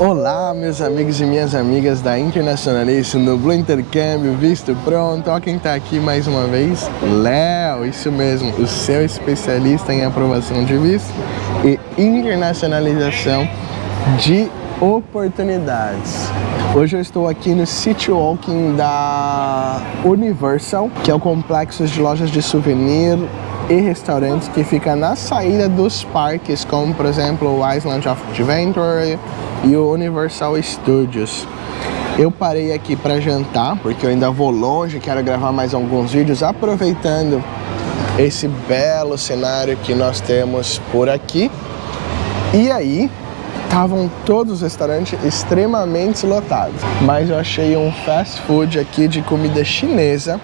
Olá, meus amigos e minhas amigas da Internacionalista no Blue Intercâmbio, visto pronto. Ó quem tá aqui mais uma vez, Léo, isso mesmo, o seu especialista em aprovação de visto e internacionalização de oportunidades. Hoje eu estou aqui no City Walking da Universal, que é o complexo de lojas de souvenir e restaurantes que fica na saída dos parques, como por exemplo o Island of Adventure e o Universal Studios. Eu parei aqui para jantar, porque eu ainda vou longe, quero gravar mais alguns vídeos aproveitando esse belo cenário que nós temos por aqui. E aí, estavam todos os restaurantes extremamente lotados, mas eu achei um fast food aqui de comida chinesa,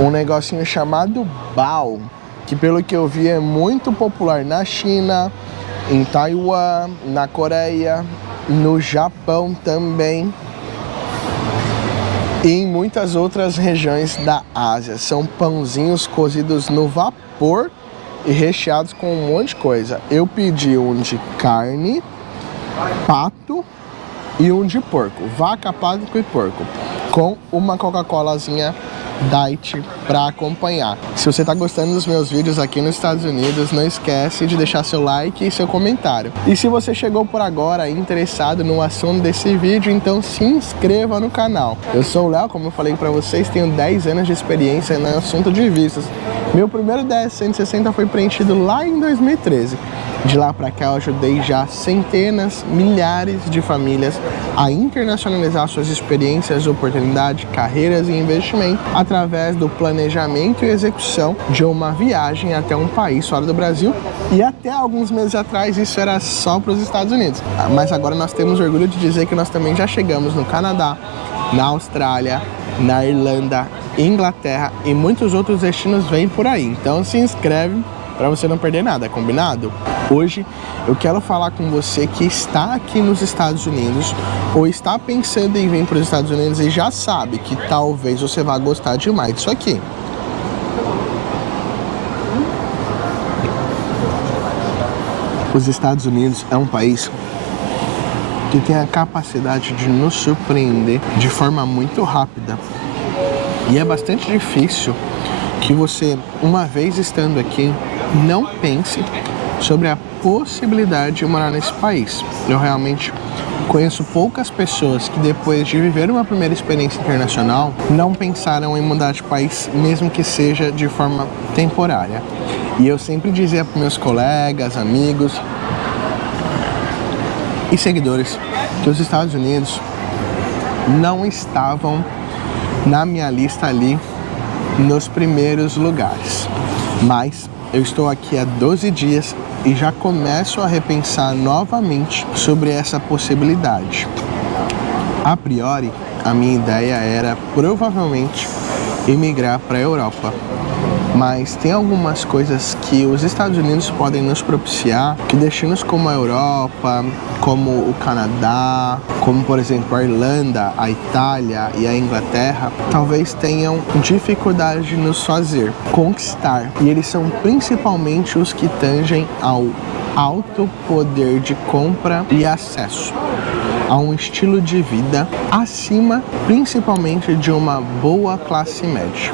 um negocinho chamado Bao, que pelo que eu vi é muito popular na China, em Taiwan, na Coreia, no Japão também e em muitas outras regiões da Ásia. São pãozinhos cozidos no vapor e recheados com um monte de coisa. Eu pedi um de carne, pato e um de porco, vaca, pato e porco, com uma Coca-Colazinha Diet para acompanhar. Se você está gostando dos meus vídeos aqui nos Estados Unidos, não esquece de deixar seu like e seu comentário. E se você chegou por agora interessado no assunto desse vídeo, então se inscreva no canal. Eu sou o Léo, como eu falei para vocês, tenho 10 anos de experiência no assunto de vistos. Meu primeiro DS-160 foi preenchido lá em 2013. De lá para cá eu ajudei já centenas, milhares de famílias a internacionalizar suas experiências, oportunidades, carreiras e investimento através do planejamento e execução de uma viagem até um país fora do Brasil. E até alguns meses atrás isso era só para os Estados Unidos. Mas agora nós temos orgulho de dizer que nós também já chegamos no Canadá, na Austrália, na Irlanda, Inglaterra e muitos outros destinos vêm por aí. Então se inscreve para você não perder nada, combinado? Hoje eu quero falar com você que está aqui nos Estados Unidos ou está pensando em vir para os Estados Unidos e já sabe que talvez você vá gostar demais disso aqui. Os Estados Unidos é um país que tem a capacidade de nos surpreender de forma muito rápida. E é bastante difícil que você, uma vez estando aqui, não pense sobre a possibilidade de morar nesse país. Eu realmente conheço poucas pessoas que depois de viver uma primeira experiência internacional não pensaram em mudar de país, mesmo que seja de forma temporária. E eu sempre dizia para meus colegas, amigos e seguidores que os Estados Unidos não estavam na minha lista ali nos primeiros lugares. Mas eu estou aqui há 12 dias e já começo a repensar novamente sobre essa possibilidade. A priori, a minha ideia era provavelmente emigrar para a Europa. Mas tem algumas coisas que os Estados Unidos podem nos propiciar, que destinos como a Europa, como o Canadá, como por exemplo a Irlanda, a Itália e a Inglaterra, talvez tenham dificuldade de nos fazer conquistar. E eles são principalmente os que tangem ao alto poder de compra e acesso a um estilo de vida acima, principalmente de uma boa classe média.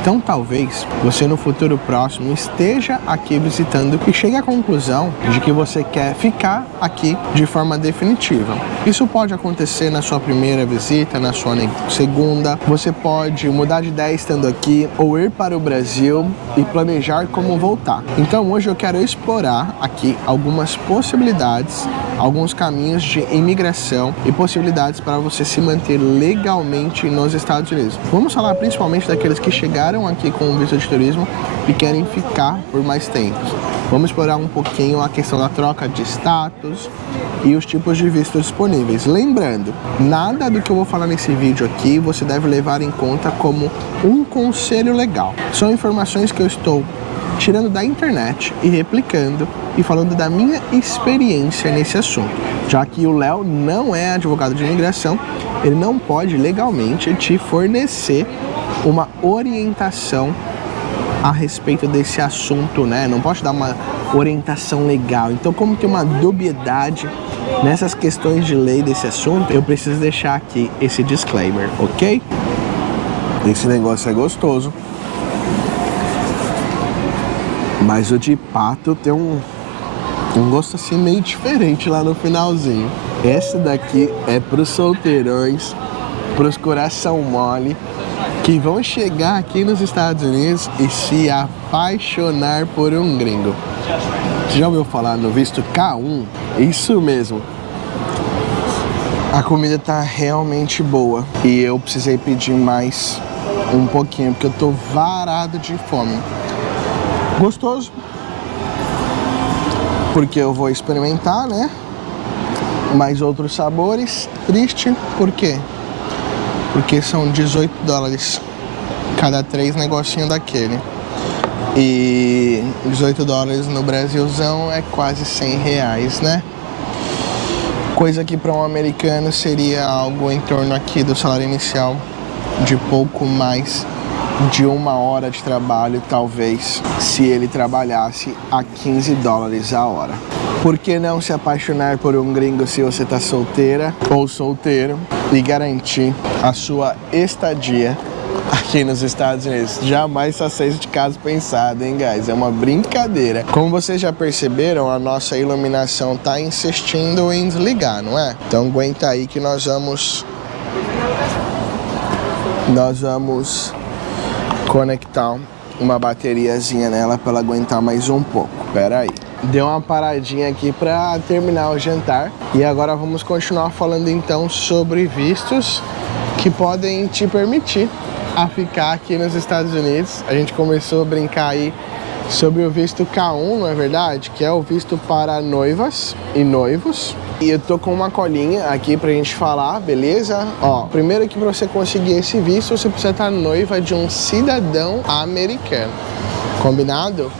Então talvez você no futuro próximo esteja aqui visitando e chegue à conclusão de que você quer ficar aqui de forma definitiva. Isso pode acontecer na sua primeira visita, na sua segunda. Você pode mudar de ideia estando aqui ou ir para o Brasil e planejar como voltar. Então hoje eu quero explorar aqui algumas possibilidades, alguns caminhos de imigração e possibilidades para você se manter legalmente nos Estados Unidos. Vamos falar principalmente daqueles que chegaram aqui com o visto de turismo e querem ficar por mais tempo. Vamos explorar um pouquinho a questão da troca de status e os tipos de visto disponíveis. Lembrando, nada do que eu vou falar nesse vídeo aqui você deve levar em conta como um conselho legal. São informações que eu estou tirando da internet e replicando e falando da minha experiência nesse assunto. Já que o Léo não é advogado de imigração, ele não pode legalmente te fornecer uma orientação a respeito desse assunto, né? Não pode dar uma orientação legal. Então, como tem uma dubiedade nessas questões de lei desse assunto, eu preciso deixar aqui esse disclaimer, ok? Esse negócio é gostoso, mas o de pato tem um gosto assim meio diferente lá no finalzinho. Essa daqui é pros solteirões, pros coração mole, que vão chegar aqui nos Estados Unidos e se apaixonar por um gringo. Você já ouviu falar no visto K1? Isso mesmo. A comida tá realmente boa e eu precisei pedir mais um pouquinho, porque eu tô varado de fome. Gostoso, porque eu vou experimentar, né? Mais outros sabores. Triste, por quê? Porque são $18 cada 3 negocinhos daquele. E $18 no Brasilzão é quase R$100, né? Coisa que para um americano seria algo em torno aqui do salário inicial de pouco mais de 1 hora de trabalho, talvez, se ele trabalhasse a $15 a hora. Por que não se apaixonar por um gringo se você tá solteira ou solteiro e garantir a sua estadia aqui nos Estados Unidos? Jamais só seja de caso pensado, hein, guys? É uma brincadeira. Como vocês já perceberam, a nossa iluminação tá insistindo em desligar, não é? Então aguenta aí que nós vamos conectar uma bateriazinha nela para ela aguentar mais um pouco. Pera aí. Deu uma paradinha aqui para terminar o jantar e agora vamos continuar falando então sobre vistos que podem te permitir a ficar aqui nos Estados Unidos. A gente começou a brincar aí sobre o visto K1, não é verdade? Que é o visto para noivas e noivos. E eu tô com uma colinha aqui pra gente falar, beleza? Ó, primeiro que pra você conseguir esse visto, você precisa estar noiva de um cidadão americano. Combinado?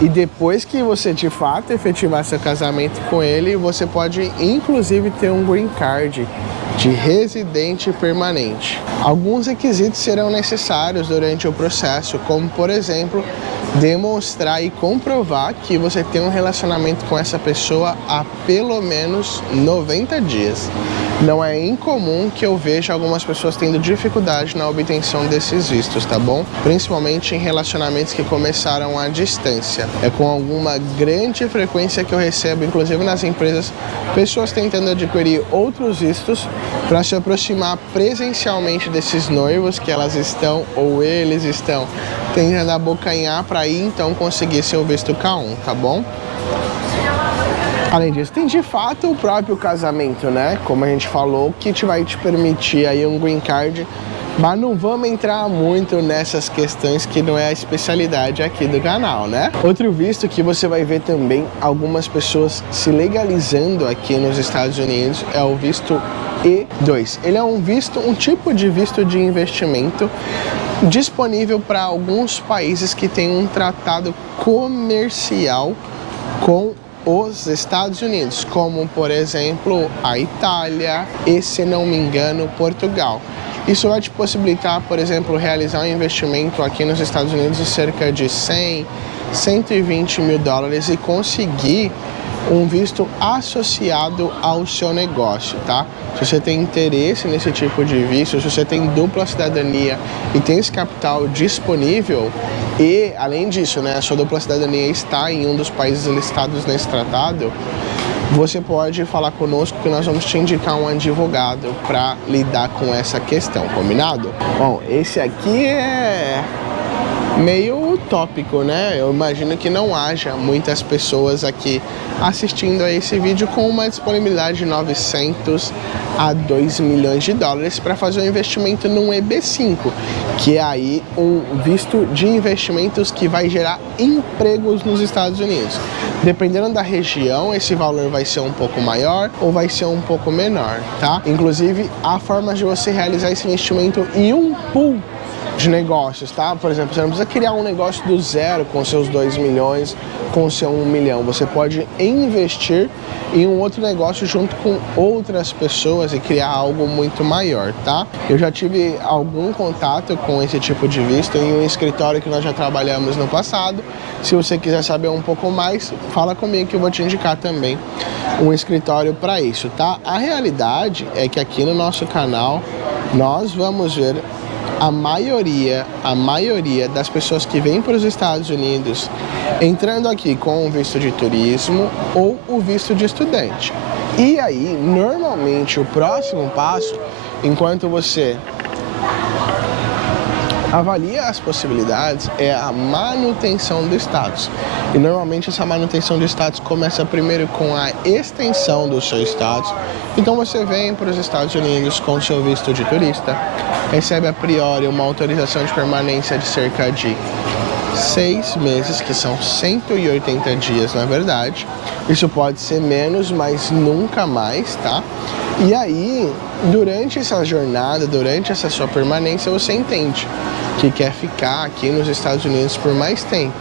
E depois que você de fato efetivar seu casamento com ele, você pode inclusive ter um green card de residente permanente. Alguns requisitos serão necessários durante o processo, como por exemplo, demonstrar e comprovar que você tem um relacionamento com essa pessoa há pelo menos 90 dias. Não é incomum que eu veja algumas pessoas tendo dificuldade na obtenção desses vistos, tá bom? Principalmente em relacionamentos que começaram à distância. É com alguma grande frequência que eu recebo, inclusive nas empresas, pessoas tentando adquirir outros vistos para se aproximar presencialmente desses noivos que elas estão ou eles estão tentando abocanhar para aí então conseguir seu visto K1, tá bom? Além disso, tem de fato o próprio casamento, né? Como a gente falou, que vai te permitir aí um green card, mas não vamos entrar muito nessas questões que não é a especialidade aqui do canal, né? Outro visto que você vai ver também algumas pessoas se legalizando aqui nos Estados Unidos é o visto E2. Ele é um tipo de visto de investimento disponível para alguns países que têm um tratado comercial com os Estados Unidos, como por exemplo a Itália e, se não me engano, Portugal. Isso vai te possibilitar, por exemplo, realizar um investimento aqui nos Estados Unidos de cerca de 100, 120 mil dólares e conseguir um visto associado ao seu negócio, tá? Se você tem interesse nesse tipo de visto, se você tem dupla cidadania e tem esse capital disponível e, além disso, né, a sua dupla cidadania está em um dos países listados nesse tratado, você pode falar conosco que nós vamos te indicar um advogado para lidar com essa questão, combinado? Bom, esse aqui é meio utópico, né? Eu imagino que não haja muitas pessoas aqui assistindo a esse vídeo com uma disponibilidade de 900 a 2 milhões de dólares para fazer um investimento num EB5, que é aí um visto de investimentos que vai gerar empregos nos Estados Unidos. Dependendo da região, esse valor vai ser um pouco maior ou vai ser um pouco menor, tá? Inclusive, há formas de você realizar esse investimento em um pool de negócios, tá? Por exemplo, você não precisa criar um negócio do zero com seus 2 milhões, com o seu 1 milhão. Você pode investir em um outro negócio junto com outras pessoas e criar algo muito maior, tá? Eu já tive algum contato com esse tipo de visto em um escritório que nós já trabalhamos no passado. Se você quiser saber um pouco mais, fala comigo que eu vou te indicar também um escritório para isso, tá? A realidade é que aqui no nosso canal nós vamos ver a maioria das pessoas que vêm para os Estados Unidos entrando aqui com o visto de turismo ou o visto de estudante. E aí, normalmente, o próximo passo, enquanto você avalia as possibilidades, é a manutenção do status. E normalmente essa manutenção do status começa primeiro com a extensão do seu status. Então você vem para os Estados Unidos com seu visto de turista, recebe a priori uma autorização de permanência de cerca de 6 meses, que são 180 dias na verdade. Isso pode ser menos, mas nunca mais, tá? E aí, durante essa jornada, durante essa sua permanência, você entende que quer ficar aqui nos Estados Unidos por mais tempo.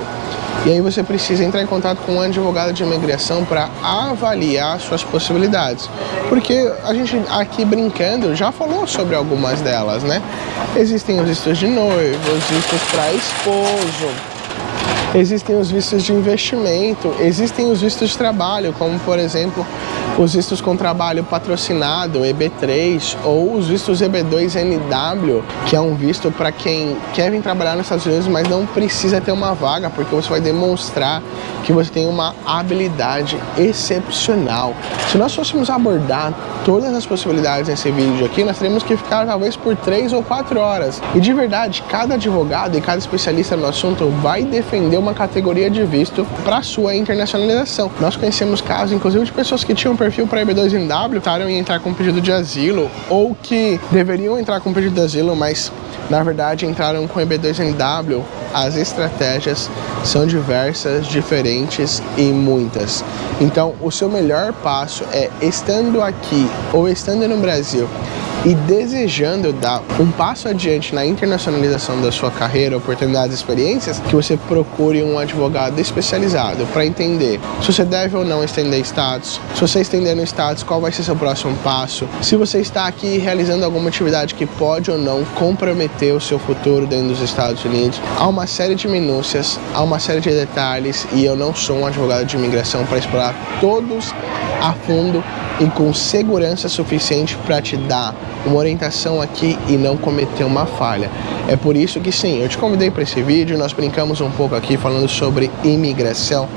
E aí você precisa entrar em contato com um advogado de imigração para avaliar suas possibilidades. Porque a gente aqui brincando já falou sobre algumas delas, né? Existem os vistos de noivo, os vistos para esposo, existem os vistos de investimento, existem os vistos de trabalho, como por exemplo os vistos com trabalho patrocinado, EB3, ou os vistos EB2NW, que é um visto para quem quer vir trabalhar nos Estados Unidos, mas não precisa ter uma vaga, porque você vai demonstrar que você tem uma habilidade excepcional. Se nós fôssemos abordar todas as possibilidades nesse vídeo aqui, nós teríamos que ficar talvez por 3 ou 4 horas. E de verdade, cada advogado e cada especialista no assunto vai defender uma categoria de visto para sua internacionalização. Nós conhecemos casos, inclusive, de pessoas que tinham perfil para EB2NW, estaram em entrar com pedido de asilo, ou que deveriam entrar com pedido de asilo, mas na verdade entraram com EB2NW. As estratégias são diversas, diferentes e muitas. Então, o seu melhor passo é, estando aqui ou estando no Brasil e desejando dar um passo adiante na internacionalização da sua carreira, oportunidades e experiências, que você procure um advogado especializado para entender se você deve ou não estender status, se você estendendo status, qual vai ser seu próximo passo, se você está aqui realizando alguma atividade que pode ou não comprometer o seu futuro dentro dos Estados Unidos. Há uma série de minúcias, há uma série de detalhes e eu não sou um advogado de imigração para explorar todos a fundo e com segurança suficiente para te dar uma orientação aqui e não cometer uma falha. É por isso que sim, eu te convidei para esse vídeo, nós brincamos um pouco aqui falando sobre imigração,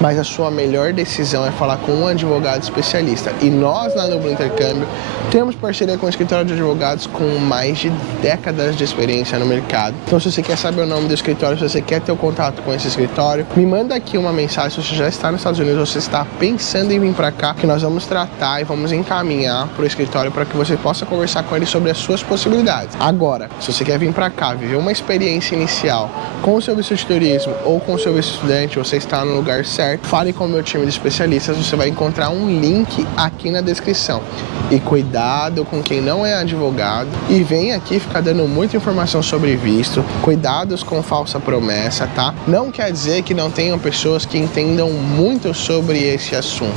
mas a sua melhor decisão é falar com um advogado especialista. E nós lá no Blue Intercâmbio temos parceria com um escritório de advogados com mais de décadas de experiência no mercado. Então se você quer saber o nome do escritório, se você quer ter o contato com esse escritório, me manda aqui uma mensagem se você já está nos Estados Unidos ou se você está pensando em vir para cá, que nós vamos tratar e vamos encaminhar para o escritório para que você possa conversar com ele sobre as suas possibilidades. Agora, se você quer vir para cá, viver uma experiência inicial com o seu visto de turismo ou com o seu visto de estudante, você está no lugar certo. Fale com o meu time de especialistas, você vai encontrar um link aqui na descrição. E cuidado com quem não é advogado e vem aqui ficar dando muita informação sobre visto. Cuidados com falsa promessa, tá? Não quer dizer que não tenham pessoas que entendam muito sobre esse assunto,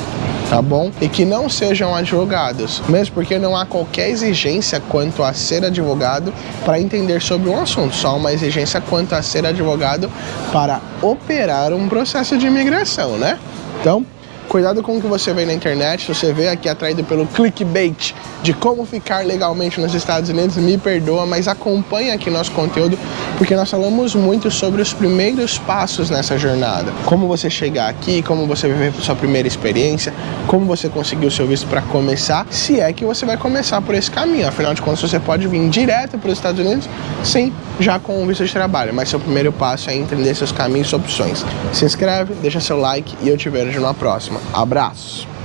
tá bom? E que não sejam advogados, mesmo porque não há qualquer exigência quanto a ser advogado para entender sobre um assunto, só uma exigência quanto a ser advogado para operar um processo de imigração, né? Então, cuidado com o que você vê na internet. Se você vê aqui atraído pelo clickbait de como ficar legalmente nos Estados Unidos, me perdoa, mas acompanha aqui nosso conteúdo, porque nós falamos muito sobre os primeiros passos nessa jornada. Como você chegar aqui, como você viver sua primeira experiência, como você conseguir o seu visto para começar, se é que você vai começar por esse caminho. Afinal de contas, você pode vir direto para os Estados Unidos, sim, já com um visto de trabalho, mas seu primeiro passo é entender seus caminhos e opções. Se inscreve, deixa seu like e eu te vejo na próxima. Abraço!